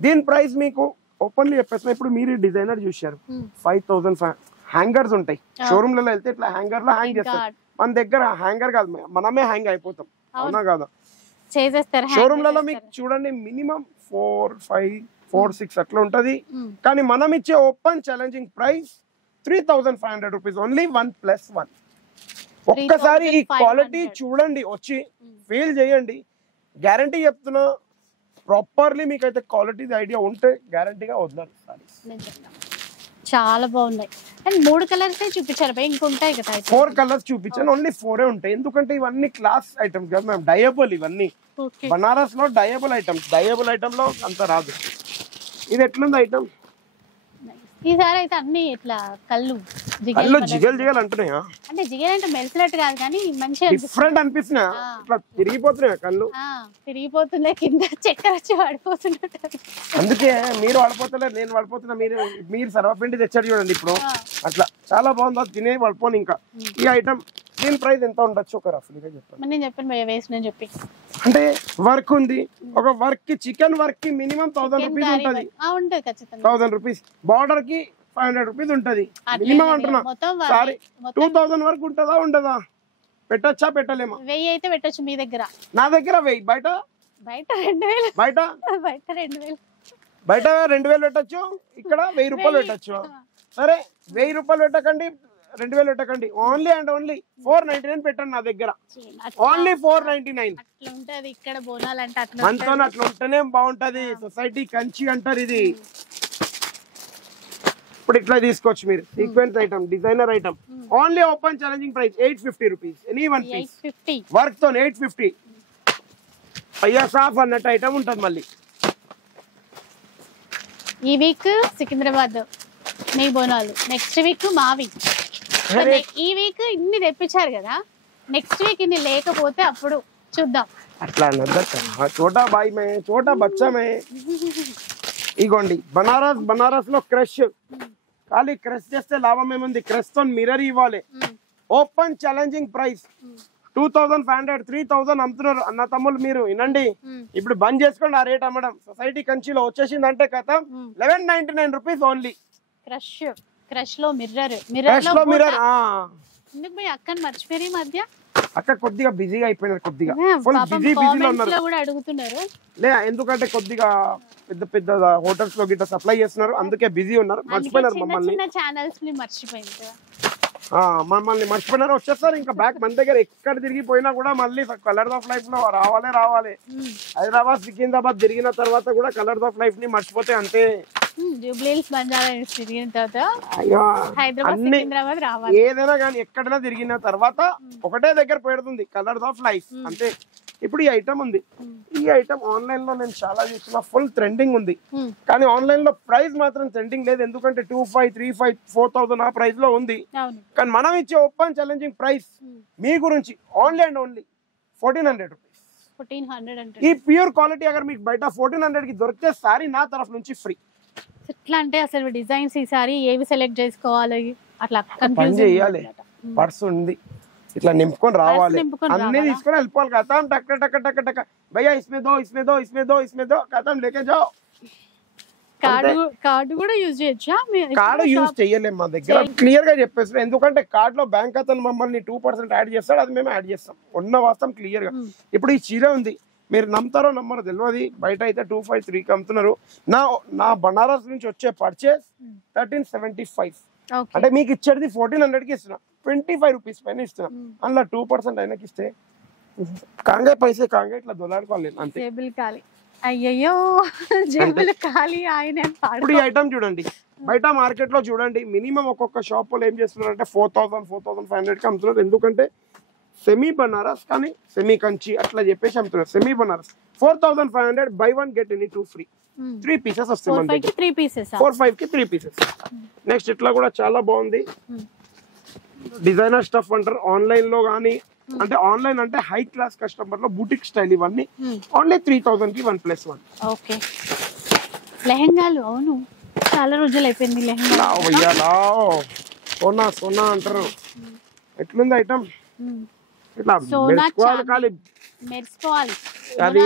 దీని ప్రైస్ మీకు ఓపెన్లీ చెప్పేస్తున్నా. ఇప్పుడు మీరు డిజైనర్ చూసారు, 5000 హ్యాంగర్స్ ఉంటాయి. షోరూమ్ లలో వెళ్తే ఇట్లా హ్యాంగర్ లో హ్యాంగ్ చేస్తారు. మన దగ్గర హ్యాంగర్ కాదు, మనమే హ్యాంగ్ అయిపోతాం. అవునా కాదా? షోరూమ్ లలో మీకు చూడండి మినిమం 4, 5, 4, 6 అట్లా ఉంటది. కానీ మనం ఇచ్చే open challenging price 3500 rupees only 1+1. ఒక్కసారి ఈ క్వాలిటీ చూడండి, వచ్చి ఫీల్ చేయండి. గ్యారంటీ చెప్తున్నా, ప్రాపర్లీ మీకైతే క్వాలిటీ ఐడియా ఉంటే గ్యారంటీగా వదలాలి. చాలా బాగున్నాయి. అండ్ 3 కలర్స్ చూపించారు, ఇంకొంటాయి కదా? 4 కలర్స్ చూపించాను, ఓన్లీ 4 ఉంటాయి. ఎందుకంటే ఇవన్నీ క్లాస్ ఐటమ్స్ కదా మ్యామ్, డయబుల్. ఇవన్నీ బనారస్ లో డయబుల్ ఐటమ్స్. డయబుల్ ఐటమ్ లో అంత రాదు. ఇది ఎట్లుంది ఐటమ్? ఈసారి అయితే అన్ని ఇట్లా కళ్ళు జిగల్ జిగల్ అంటున్నాయా? అంటే జిగల్ అంటే మెలిసినట్టు కాదు, కానీ మంచిగా డిఫరెంట్ అనిపిస్తున్నా. ఇట్లా తిరిగిపోతున్నాయా కళ్ళు? తిరిగిపోతున్నాయి, కింద చక్కెర వచ్చి పడిపోతున్నట్టు. అందుకే మీరు పడిపోతలేరు, నేను పడిపోతున్నా. మీరు సర్వపిండి తెచ్చారు చూడండి ఇప్పుడు. అట్లా చాలా బాగుంది, అది తినే పడిపోను. ఇంకా ఈ ఐటమ్ దీని ప్రైస్ ఎంత ఉండొచ్చు ఒక రఫ్లీగా చెప్పండి. నేను చెప్పాను వేసిన చెప్పి. అంటే వర్క్ ఉంది, ఒక వర్క్ కి చికెన్ వర్క్ కి మినిమం 1000 రూపీస్ ఉంటది. 1000 రూపీస్. బార్డర్ కి 500 రూపీస్ ఉంటది మినిమం అంటున్నా. సారీ 2000 వరకు ఉంటదా ఉండదా? పెట్టచ్చా పెట్టలేమా? 1000 అయితే పెట్టచ్చు మీ దగ్గర. నా దగ్గర 1000. బయట 2000. బయట 2000. బయట 2000 పెట్టచ్చు, ఇక్కడ 1000 రూపాయలు పెట్టచ్చు. సరే 1000 రూపాయలు పెట్టకండి, 2000 పెట్టకండి. ఓన్లీ అండ్ ఓన్లీ 499 పెట్టండి నా దగ్గర. ఓన్లీ 499. అట్లా ఉంటది ఇక్కడ బోనాలు అంటే. మనతో అట్లా ఉంటేనే బాగుంటది. సొసైటీ కంచి అంటారు ఇది. ఇప్పుడు ఇట్లా తీసుకోవచ్చు మీరు. Sequence item, designer item. Only open challenging price 850 rupees. Any one piece work తో 850. పయ్యా సాఫ్ అన్నట్టు ఐటమ్ ఉంటది. మళ్ళీ ఈ వీక్ సికింద్రాబాద్ మీ బోనాలు, నెక్స్ట్ వీక్ మావి. ఈ వీక్ ఇన్ని తెప్పించారు కదా, నెక్స్ట్ వీక్ ఇన్ని లేకపోతే అప్పుడు చూద్దాం. అట్లా చోటా బాయ్ మే, చోటా బచ్చా మే. ఇగోండి బనారస్ లో క్రష్. ఖాళీ క్రష్ చేస్తే లాభం ఏముంది? క్రష్ తో మిర్రర్ ఇవ్వాలి. ఓపెన్ ఛాలెంజింగ్ ప్రైస్ 2500, 3000 అమ్ముతున్నారు. అన్న తమ్ముళ్ళు మీరు వినండి, ఇప్పుడు బంద్ చేసుకోండి ఆ రేట్ అమ్మడం. సొసైటీ కంచిలో వచ్చేసింది అంటే కథ 1199 రూపీస్ ఓన్లీ. క్రష్ లో మిర్రర్. ఎందుకు పోయి అక్కని మర్చిపోయి మధ్య? అక్క కొద్దిగా బిజీగా అయిపోయినారు, కొద్దిగా ఫుల్ బిజీలో ఉన్నారు. కూడా అడుగుతున్నారు లే, ఎందుకంటే కొద్దిగా పెద్ద పెద్ద హోటల్స్ లో గిట్ట సప్లై చేస్తున్నారు, అందుకే బిజీ ఉన్నారు. మర్చిపోయినారు మమ్మల్ని. మమ్మల్ని మర్చిపోయినారు. వచ్చేస్తారు ఇంకా బ్యాక్. మన దగ్గర ఎక్కడ తిరిగిపోయినా కూడా మళ్ళీ కలర్స్ ఆఫ్ లైఫ్ లో రావాలి. హైదరాబాద్ సికింద్రాబాద్ తిరిగిన తర్వాత కూడా కలర్స్ ఆఫ్ లైఫ్ ని మర్చిపోతే అంతే. ఏదైనా కానీ ఎక్కడైనా తిరిగిన తర్వాత ఒకటే దగ్గర పెడుతుంది కలర్స్ ఆఫ్ లైఫ్ అంతే. ఇప్పుడు ఈ ఐటమ్ ఉంది. ఈ ఐటమ్ ఆన్లైన్ లో నేను చాలా చూస్తున్నా, ఫుల్ ట్రెండింగ్ ఉంది. కానీ ఆన్లైన్ లో ప్రైస్ మాత్రం ట్రెండింగ్ లేదు. ఎందుకంటే 2500, 3000, 4000 ఆ ప్రైస్ లో ఉంది. కానీ మనం ఇచ్చే ఓపెన్ ఛాలెంజింగ్ ప్రైస్ మీ గురించి ఓన్లీ అండ్ ఓన్లీ 1400 రూపీస్. ఈ ప్యూర్ క్వాలిటీ అగర్ మీకు బయట 1400 కి దొరికితే సారీ నా తరఫు నుంచి ఫ్రీ. ఎట్లా అంటే అసలు డిజైన్స్ ఈసారి ఏవి సెలెక్ట్ చేసుకోవాలి అట్లా పని కన్ఫ్యూజ్ చేయాలి. పర్స్ ఉంది ఇట్లా నింపుకొని రావాలి, నింపుకొని అన్ని రావాలా? తీసుకొని వెళ్ళిపోవాలి. ఖతం టక్ టక్ టక్ టక్ టక్ భయ్యా ఇస్మే దో ఇస్మే దో ఇస్మే దో ఇస్మే దో ఖతం లేకే జాओ. కార్డు కూడా యూజ్ చేయొచ్చా? కార్డు యూజ్ చెయ్యలేము మా దగ్గర, క్లియర్ గా చెప్పేస్తాం. ఎందుకంటే కార్డ్ లో బ్యాంక్ అతను మమ్మల్ని 2% యాడ్ చేస్తాడు, అది మేము యాడ్ చేస్తాం. ఉన్న వాస్తవం క్లియర్ గా. ఇప్పుడు ఈ చీర ఉంది, మీరు నమ్ముతారో నమ్మరో తెలియదు, బయట అయితే 253 అమ్ముతున్నారు. నా బనారస్ నుంచి వచ్చే పర్చేస్ 1375. అంటే మీకు ఇచ్చేది 1400 కి ఇస్తున్నా, 25 రూపీస్ పైన ఇస్తున్నా. అందులో 2% అయినకి ఇస్తే కాంగే పైసే కాంగే ఇట్లా దొలాడుకోవాలి అంతే. అయ్యయ్యో జేబులు ఖాళీ ఆయన. ఇప్పుడు ఈ ఐటమ్ చూడండి, బయట మార్కెట్ లో చూడండి, మినిమం ఒక్కొక్క షాప్ లో ఏం చేస్తున్నారు అంటే 4000 4500 కి అమ్ముతున్నారు. ఎందుకంటే సెమీ బనారస్ కానీ సెమీ కంచి అట్లా చెప్పేసి అమ్ముతున్నారు. Semi Banaras 4500, by 1 get any 2 free. 3 pieces వస్తాయి మన దగ్గర, 4-5 కి 3 పీసెస్. నెక్స్ట్ ఇట్లా కూడా చాలా బాగుంది, డిజైనర్ స్టఫ్ అంటారు. ఆన్లైన్ లో గానీ, అంటే ఆన్లైన్ అంటే హై క్లాస్ కస్టమర్ లో బూటిక్ స్టైల్ ఇవన్నీ ఓన్లీ 3000 కి 1+1. ఓకే, లెహంగాలు అవును చాలా రోజులు అయిపోయింది. లెహంగా సోనా సోనా అంటారు. ఎట్లుంది ఐటమ్? ఇట్లా మెరుసుకోవాలి. అది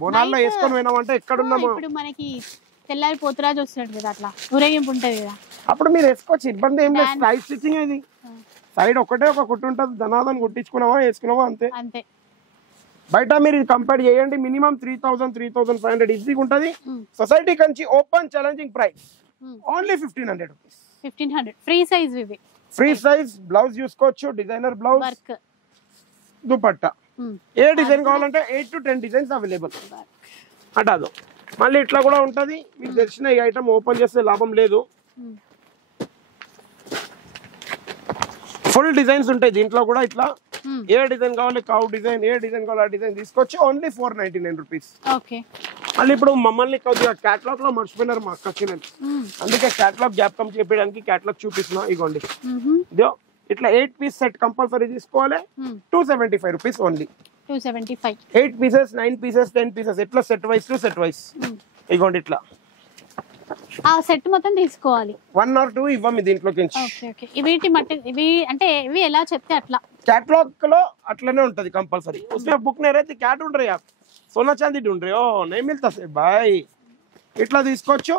బోనాల్లో వేసుకొని పోయినామంటే ఎక్కడున్నాము. ఇప్పుడు మనకి తెల్లారి పోతురాజు వస్తున్నాడు కదా, అట్లా ఊరేగింపు ఉంటది కదా, అప్పుడు మీరు వేసుకోవచ్చు, ఇబ్బంది ఏం లేదు. సైడ్ స్టిచ్చింగ్ ఇది, సైడ్ ఒకటే ఒక కుట్టు ఉంటుంది, ధనాదన్ కుట్టించుకున్నావా వేసుకున్నావా అంతే అంతే. బయట మీరు ఇది కంపేర్ చేయండి, మినిమం 3000 3500 ఈజీగా ఉంటుంది. Society Kanchi open challenging price only 1500 rupees. 1500 free size. ఇవి ఫ్రీ సైజ్. బ్లౌజ్ చూసుకోవచ్చు, డిజైనర్ బ్లౌజ్, దుపట్టా. ఏ డిజైన్ కావాలంటే 8 to 10 డిజైన్స్ అవైలబుల్. అటాదో మళ్ళీ ఇట్లా కూడా ఉంటది. మీకు తెలిసిన ఈ ఐటమ్ ఓపెన్ చేస్తే లాభం లేదు, ఫుల్ డిజైన్స్ ఉంటాయి దీంట్లో కూడా. ఇట్లా ఏ డిజైన్ కావాలి, కౌ డిజైన్, ఏ డిజైన్ కావాలి ఆ డిజైన్ తీసుకొచ్చి ఓన్లీ 499 రూపీస్. మళ్ళీ ఇప్పుడు మమ్మల్ని కొద్దిగా క్యాటలాగ్ లో మర్చిపోయినారు మా అక్క చెల్లెలు, అందుకే క్యాటలాగ్ జ్ఞాపకం చేయడానికి క్యాటలాగ్ చూపిస్తున్నా. ఇగోండి, ఇట్లా 8 పీస్ సెట్ కంపల్సరీ తీసుకోవాలి, 275 rupees only. 8 pieces, 9 pieces, 10 pieces, ఎట్లా set wise to set wise. ఇగోండి ఇట్లా ఆ సెట్ మొత్తం తీసుకోవాలి, 1 or 2 ఇవ్వము దీంట్లోకి. ఇవి అంటే ఇవి ఎలా చెప్తే అట్లా कैटलॉग లో అట్లనే ఉంటది కంపల్సరీ. उसमें बुक नहीं रहती, क्या ढूंढ रहे आप, सोना चांदी ढूंढ रहे हो, नहीं मिलता से भाई. ఇట్లా తీసుకోవచ్చు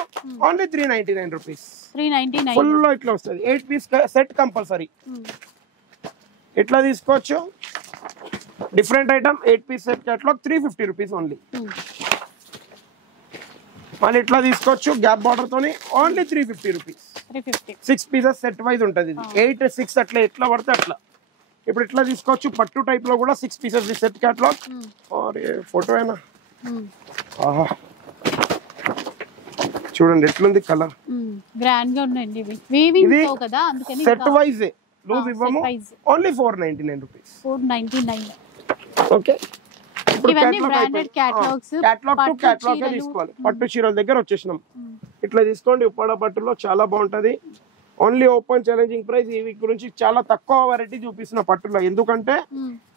ఓన్లీ 399 రూపీస్. 399 ఫుల్ లో ఇట్లా వస్తుంది. 8 పీస్ సెట్ కంపల్సరీ. ఇట్లా తీసుకోవచ్చు. Different item 8 piece set catalogue 350 rupees only. మళ్ళీ ఇట్లా తీసుకోవచ్చు గ్యాప్ బార్డర్ తోని only 350 rupees. 6 pieces set wise ఉంటుంది. 8 6 అట్లా ఎట్లా పడితే అట్లా. ఇప్పుడు ఇట్లా తీసుకోవచ్చు పట్టు టైప్ లో కూడా 6 పీసెస్ సెట్ క్యాటలాగ్. ఫోటో అయినా చూడండి ఎట్లుంది కలర్, గ్రాండ్ గా ఉందండి. ఇవి వీవింగ్ తో కదా, అందుకని సెట్ వైజ్ లూజ్ ఇవ్వము, ఓన్లీ 499 రూపీస్. 499. ఓకే, ఇప్పుడు ఇవన్నీ branded catalogues. Catalogue to catalogue తీసుకోవాలి. పట్టు చీరల దగ్గర వచ్చేసినాం. ఇట్లా తీసుకోండి, ఉప్పాడ పట్టులో చాలా బాగుంటది. Only open challenging price. ఈ వీక్ గురించి చాలా తక్కువ వెరైటీ చూపిస్తున్న పట్టులో, ఎందుకంటే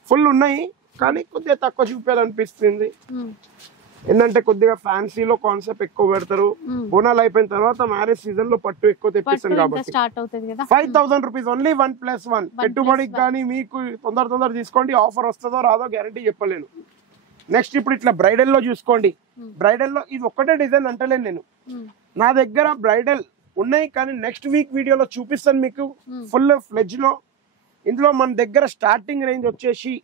ఫుల్ ఉన్నాయి కానీ కొద్దిగా తక్కువ చూపించాలనిపిస్తుంది. ఏంటంటే కొద్దిగా ఫ్యాన్సీలో కాన్సెప్ట్ ఎక్కువ పెడతారు. బోనాలు అయిపోయిన తర్వాత మ్యారేజ్ సీజన్ లో పట్టు ఎక్కువ తెప్పిస్తాను కాబట్టి 5000 రూపీస్ ఓన్లీ 1+1. పెట్టుబడికి కానీ మీకు తొందర తీసుకోండి. ఆఫర్ వస్తుందో రాదో గ్యారంటీ చెప్పలేను. నెక్స్ట్ ఇప్పుడు ఇట్లా బ్రైడల్ లో చూసుకోండి. బ్రైడల్ లో ఇది ఒక్కటే డిజైన్ అంటలేను నేను, నా దగ్గర బ్రైడల్ ఉన్నాయి కానీ నెక్స్ట్ వీక్ వీడియోలో చూపిస్తాను మీకు ఫుల్ ఫ్లెడ్జ్ లో. ఇందులో మన దగ్గర స్టార్టింగ్ రేంజ్ వచ్చేసి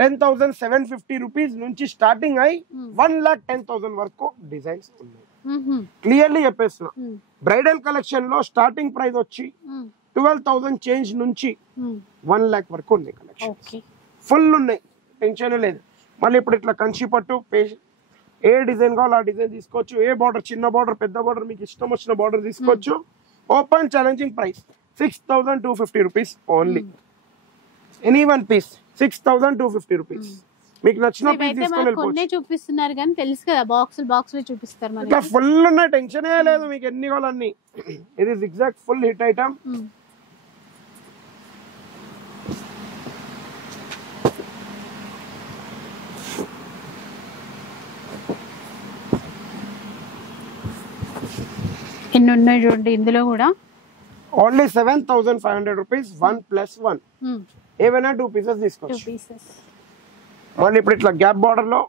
10,750 రూపీస్ నుంచి స్టార్టింగ్ అయి 1,10,000 వరకు డిజైన్స్ ఉన్నాయి. క్లియర్లీ చెప్పేస్తున్నా. బ్రైడల్ కలెక్షన్ లో స్టార్టింగ్ ప్రైస్ వచ్చి 12,000 చేంజ్ నుంచి 1 lakh వరకు ఉన్నాయి కలెక్షన్. ఫుల్ ఉన్నాయి, టెన్షన్ లేదు. మళ్ళీ ఇప్పుడు ఇట్లా కంచి పట్టు ఏ డిజైన్ కావాలో ఆ డిజైన్ తీసుకోవచ్చు. ఏ బార్డర్, చిన్న బార్డర్ పెద్ద బార్డర్, మీకు ఇష్టం వచ్చిన బార్డర్ తీసుకోవచ్చు. Open challenging price 6,250 rupees only. Any one piece 6,250 rupees. మీకు నచ్చిన పీస్ తీసుకొని చూపిస్తున్నారు కానీ తెలుసు కదా, బాక్స్ చూపిస్తారు. ఇట్లా ఫుల్ ఉన్న టెన్షన్ లేదు, మీకు ఎన్ని కావాలన్నీ. ఇది జిగ్జాగ్ ఫుల్ హిట్ ఐటమ్. ఎన్ని ఉన్నాయి చూడండి ఇందులో కూడా. Only 7,500 rupees 1+1. ఏవైనా 2 పీసెస్ తీసుకోవచ్చు. మళ్ళీ ఇప్పుడు ఇట్లా గ్యాప్ బార్డర్ లో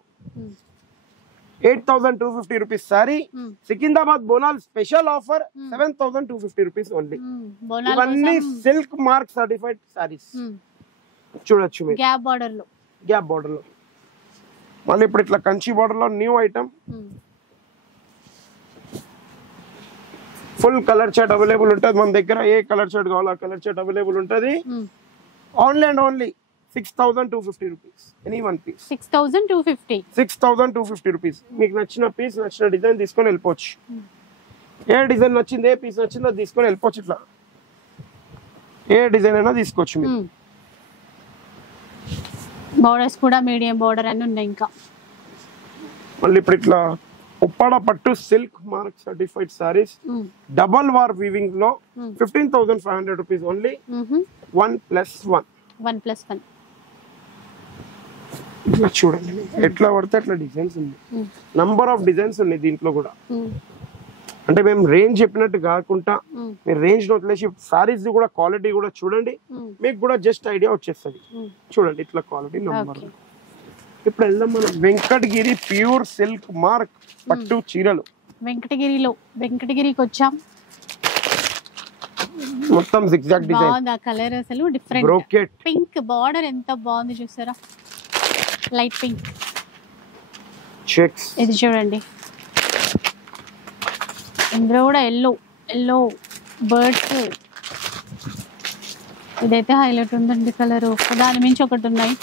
8,250 rupees sari. Secunderabad Bonal special offer 7,250 rupees only. ఇవన్నీ సిల్క్ మార్క్ సర్టిఫైడ్ సారీస్ చూడొచ్చు మీరు గ్యాప్ బార్డర్ లో. మళ్ళీ ఇప్పుడు ఇట్లా కంచి బార్డర్ లో new item. Full colour chart available ఉంటుంది మన దగ్గర. ఏ కలర్ చార్ట్ కావాలో ఆ కలర్ చార్ట్ అవైలబుల్ ఉంటుంది. Only and only 6,250 rupees. Any one piece 6,250 rupees. మీకు నచ్చిన పీస్ నచ్చిన డిజైన్ తీసుకొని వెళ్ళిపోవచ్చు. ఏ డిజైన్ నచ్చింది, ఏ పీస్ నచ్చిందో తీసుకొని వెళ్ళిపోవచ్చు. ఇట్లా ఏ డిజైన్ అయినా తీసుకోవచ్చు మీరు. బోర్డర్స్ కూడా మీడియం బోర్డర్ అని ఉన్నాయి. ఇంకా మళ్ళీ ఇప్పుడు ఇట్లా ఉప్పాడ పట్టు silk mark certified saris double war weaving లో 15,500 రూపీస్ ఓన్లీ. 1+1. ఇట్లా చూడండి ఎట్లా పడితే అట్లా డిజైన్స్ ఉన్నాయి. నంబర్ ఆఫ్ డిజైన్స్ ఉన్నాయి దీంట్లో కూడా. అంటే మేము రేంజ్ చెప్పినట్టు కాకుండా మీరు రేంజ్ వదిలేసి సారీస్ కూడా క్వాలిటీ కూడా చూడండి. మీకు కూడా జస్ట్ ఐడియా వచ్చేస్తుంది. చూడండి ఇట్లా క్వాలిటీ నంబర్. ఇప్పుడు వెళ్దాం మనం వెంకటగిరి ప్యూర్ సిల్క్ మార్క్ పట్టు చీరలు. వెంకటగిరికి వచ్చాం. మొత్తం zigzag డిజైన్. బాగుంది ఆ కలర్, అసలు డిఫరెంట్. బ్రోకెట్ పింక్ బార్డర్ ఎంత బాగుంది చూసారా, లైట్ పింక్ చెక్స్. ఇది చూడండి ఇందులో కూడా ఎల్లో బర్డ్స్. ఇదైతే హైలైట్ ఉందండి కలర్. దాని మించి ఒకటి ఉన్నాయి.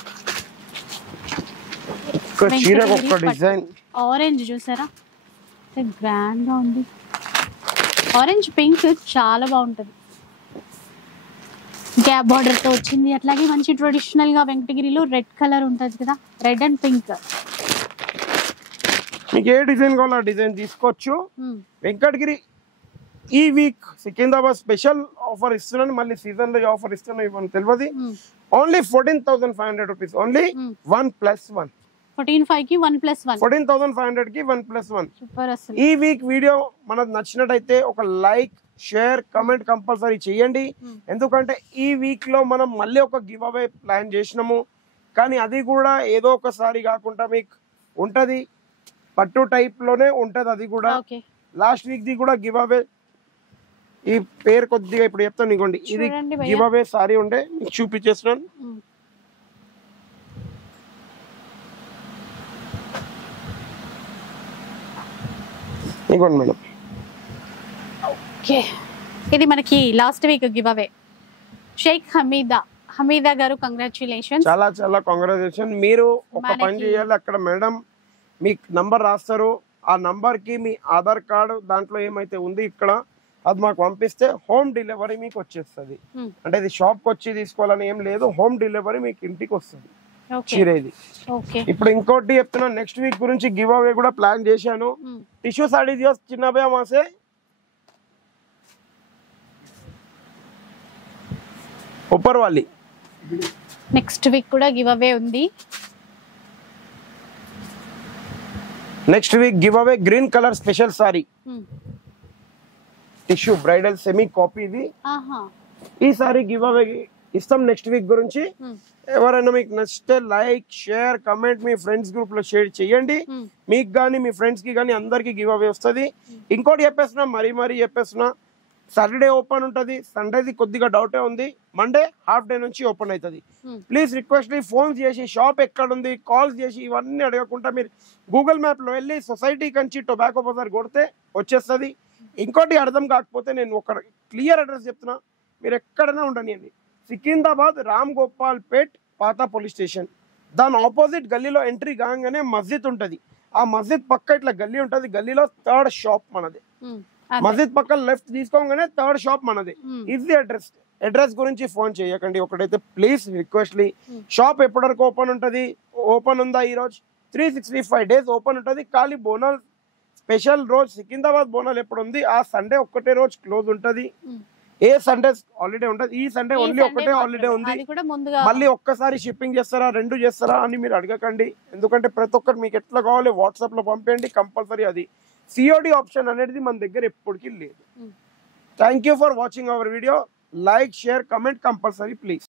ఆరెంజ్ చూసారా గ్రాండ్ గా ఉంది. ఆరెంజ్ పింక్ చాలా బాగుంటది. గ్యాప్ బార్డర్ తో వచ్చింది. అట్లాగే మంచి ట్రెడిషనల్ గా వెంకటగిరిలో రెడ్ కలర్ ఉంటది కదా, రెడ్ అండ్ పింక్. మీకు ఏ డిజైన్ కావాలో ఆ డిజైన్ తీసుకోవచ్చు. వెంకటగిరి ఈ వీక్ సికింద్రాబాద్ స్పెషల్ ఆఫర్ ఇస్తున్నాను. మళ్ళీ సీజన్ లో ఆఫర్ ఇస్తున్నాను ఇవ్వని తెలియదు. Only 14,500 rupees only 1+1. 14,500 కి 1+1. 14,500 కి 1+1. సూపర్. అసలు ఈ వీక్ వీడియో మనకు నచ్చినట్టయితే ఒక లైక్ షేర్ కమెంట్ కంపల్సరీ చేయండి. ఎందుకంటే ఈ వీక్ లో మనం మళ్ళీ ఒక గివ్ అవే ప్లాన్ చేసినాము. కానీ అది కూడా ఏదో ఒకసారి కాకుండా మీకు ఉంటది, పట్టు టైప్ లోనే ఉంటది. అది కూడా లాస్ట్ వీక్ ది కూడా గివ్ అవే. ఈ పేరు కొద్దిగా ఇప్పుడు చెప్తాను. ఇవ్వండి ఇది గివ్ అవే సారీ ఉండే మీకు చూపించేస్తున్నాను. ఇవ్వండి మేడం. ఇది మనకి last week give away. Sheikh Hamida గారు కంగ్రాచులేషన్. చాలా చాలా కంగ్రాచులేషన్. మీరు ఒక పని చేయాలి. అక్కడ మేడం మీ నంబర్ రాస్తారు. ఆ నంబర్ కి మీ ఆధార్ కార్డు దాంట్లో ఏమైతే ఉంది ఇక్కడ అది మాకు పంపిస్తే హోమ్ డెలివరీ మీకు వచ్చేస్తుంది. అంటే ఇది షాప్ కి వచ్చి తీసుకోవాలని ఏం లేదు. హోమ్ డెలివరీ మీకు ఇంటికి వస్తుంది చీరేది. ఇప్పుడు ఇంకోటి చెప్తున్నా, నెక్స్ట్ వీక్ గురించి గివ్ అవే కూడా ప్లాన్ చేశాను. టిష్యూ సాడీ దియో చిన్న భయ మాసే ऊपर वाली నెక్స్ట్ వీక్ కూడా గివ్ అవే ఉంది. నెక్స్ట్ వీక్ గివ్ అవే green colour special sorry tissue bridal semi copy. ఇది ఈ సారీ గివ్ అవే ఇస్తాం నెక్స్ట్ వీక్ గురించి. ఎవరైనా మీకు నచ్చితే లైక్ షేర్ కమెంట్ మీ ఫ్రెండ్స్ గ్రూప్ లో షేర్ చేయండి. మీకు కానీ మీ ఫ్రెండ్స్ కి కానీ అందరికి గివ్ అవే వస్తుంది. ఇంకోటి చెప్పేస్తున్నా, మరీ చెప్పేస్తున్నా, సాటర్డే ఓపెన్ ఉంటుంది. సండేది కొద్దిగా డౌటే ఉంది. మండే హాఫ్ డే నుంచి ఓపెన్ అవుతుంది. ప్లీజ్ రిక్వెస్ట్ ఫోన్ చేసి షాప్ ఎక్కడ ఉంది కాల్స్ చేసి ఇవన్నీ అడగకుండా మీరు గూగుల్ మ్యాప్ లో వెళ్ళి సొసైటీ కంచి టొబాకో బజార్ కొడితే వచ్చేస్తుంది. ఇంకోటి అర్థం కాకపోతే నేను ఒక క్లియర్ అడ్రస్ చెప్తున్నా, మీరు ఎక్కడైనా ఉండనియండి. సికింద్రాబాద్ రామ్ గోపాల్ పేట్ పాత పోలీస్ స్టేషన్ దాని ఆపోజిట్ గల్లీలో ఎంట్రీ కాగానే మస్జిద్ ఉంటది. ఆ మస్జిద్ పక్క ఇట్లా గల్లీ ఉంటది. గల్లీలో థర్డ్ షాప్ మనది. మస్జిద్ పక్కన లెఫ్ట్ తీసుకోగానే థర్డ్ షాప్ మనది. ఇది అడ్రస్ గురించి ఫోన్ చేయకండి. ఒకటైతే ప్లీజ్ రిక్వెస్ట్లీ షాప్ ఎప్పటి వరకు ఓపెన్ ఉంటది? ఓపెన్ ఉందా ఈ రోజు 365 days ఓపెన్ ఉంటది. ఖాళీ బోనాల్ స్పెషల్ రోజు సికింద్రాబాద్ బోనాల్ ఎప్పుడు ఉంది ఆ సండే ఒక్కటే రోజు క్లోజ్ ఉంటది. ఏ సండే హాలిడే ఉంటది. ఈ సండే ఓన్లీ ఒక్కటే హాలిడే ఉంది. మళ్ళీ ఒక్కసారి షిప్పింగ్ చేస్తారా 2 చేస్తారా అని మీరు అడగకండి. ఎందుకంటే ప్రతి ఒక్కటి మీకు ఎట్లా కావాలి వాట్సాప్ లో పంపేయండి. కంపల్సరీ అది సిఓడి ఆప్షన్ అనేది మన దగ్గర ఎప్పటికీ లేదు. Thank you for watching our video. Like, share, comment compulsory please.